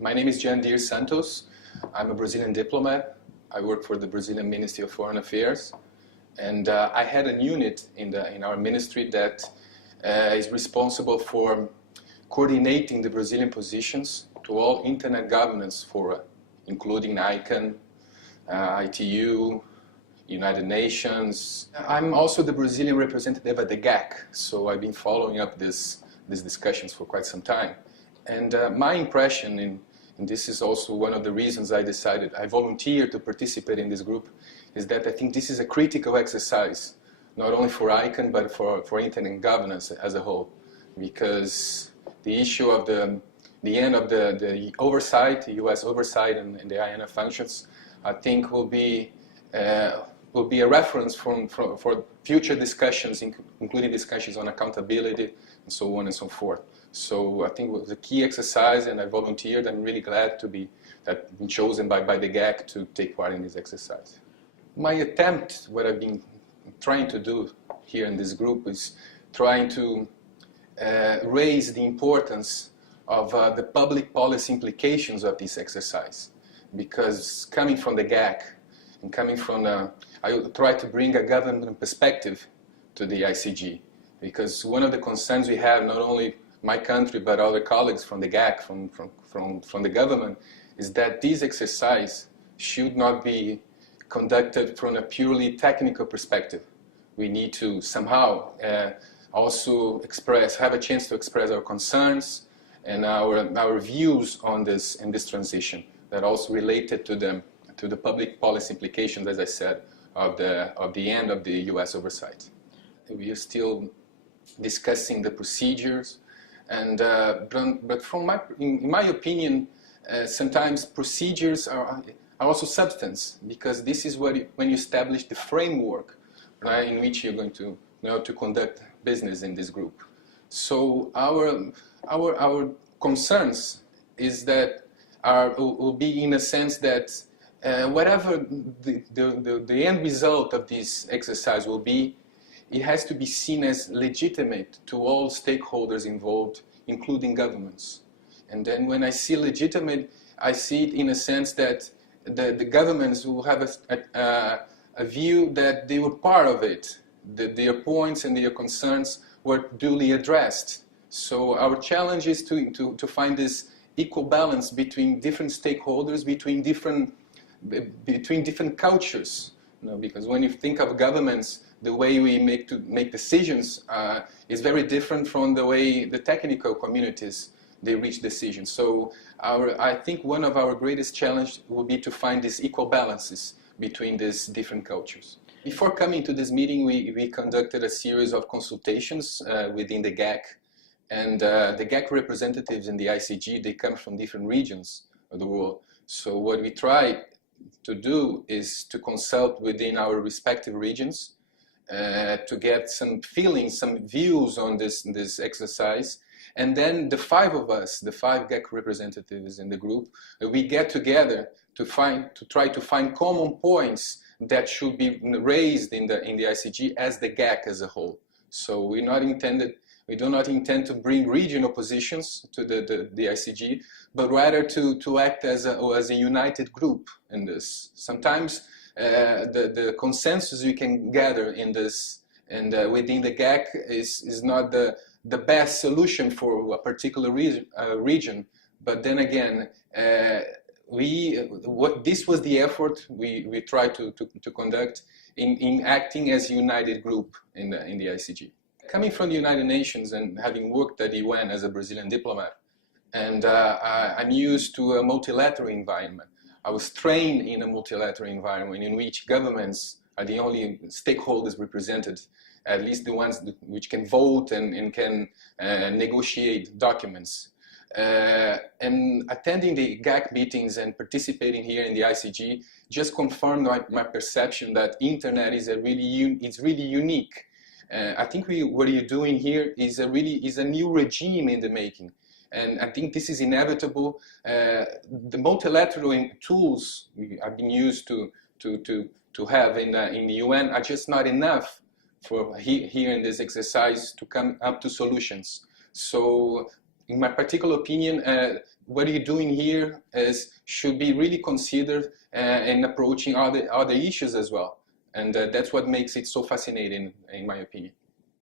My name is Jandyr Santos. I'm a Brazilian diplomat. I work for the Brazilian Ministry of Foreign Affairs. And I had a unit in our ministry that is responsible for coordinating the Brazilian positions to all internet governance fora, including ICANN, ITU, United Nations. I'm also the Brazilian representative at the GAC, so I've been following up these discussions for quite some time. And my impression, and this is also one of the reasons I volunteered to participate in this group, is that I think this is a critical exercise, not only for ICANN, but for internet governance as a whole. Because the issue of the end of the oversight, the US oversight and the IANA functions, I think will be a reference for future discussions, including discussions on accountability and so on and so forth. So I think it was a key exercise, and I volunteered. I'm really glad to be chosen by the GAC to take part in this exercise. My attempt, what I've been trying to do here in this group, is trying to raise the importance of the public policy implications of this exercise. Because coming from the GAC, and coming from, I try to bring a government perspective to the ICG. Because one of the concerns we have, not only my country, but other colleagues from the GAC, from the government, is that this exercise should not be conducted from a purely technical perspective. We need to somehow also have a chance to express our concerns and our views on this transition that also related to the public policy implications, as I said, of the end of the US oversight. We are still discussing the procedures, and but in my opinion, sometimes procedures are also substance, because this is when you establish the framework, right, in which you're going to to conduct business in this group. So our concerns is that will be in a sense that whatever the end result of this exercise will be, it has to be seen as legitimate to all stakeholders involved, including governments. And then when I see legitimate, I see it in a sense that the governments will have a view that they were part of it, that their points and their concerns were duly addressed. So our challenge is to find this equal balance between different stakeholders, between different cultures. Because when you think of governments, the way we make decisions is very different from the way the technical communities they reach decisions. So I think one of our greatest challenges will be to find these equal balances between these different cultures. Before coming to this meeting, we conducted a series of consultations within the GAC. And the GAC representatives in the ICG, they come from different regions of the world. So what we try to do is to consult within our respective regions to get some feelings, some views on this exercise. And then the five of us, the five GAC representatives in the group, we get together to try to find common points that should be raised in the ICG as the GAC as a whole. So we do not intend to bring regional positions to the ICG, but rather to act as a united group in this. Sometimes the consensus we can gather in this and within the GAC is not the best solution for a particular region, but then again, this was the effort we tried to conduct in acting as a united group in the ICG. Coming from the United Nations and having worked at the UN as a Brazilian diplomat, and I'm used to a multilateral environment. I was trained in a multilateral environment in which governments are the only stakeholders represented, at least the ones which can vote and can negotiate documents. And attending the GAC meetings and participating here in the ICG just confirmed my perception that internet is really unique. I think what you're doing here is a new regime in the making, and I think this is inevitable. The multilateral tools I've been used to have in the UN are just not enough for here in this exercise to come up to solutions. So, in my particular opinion, what you're doing here should be really considered in approaching other issues as well. And that's what makes it so fascinating, in my opinion.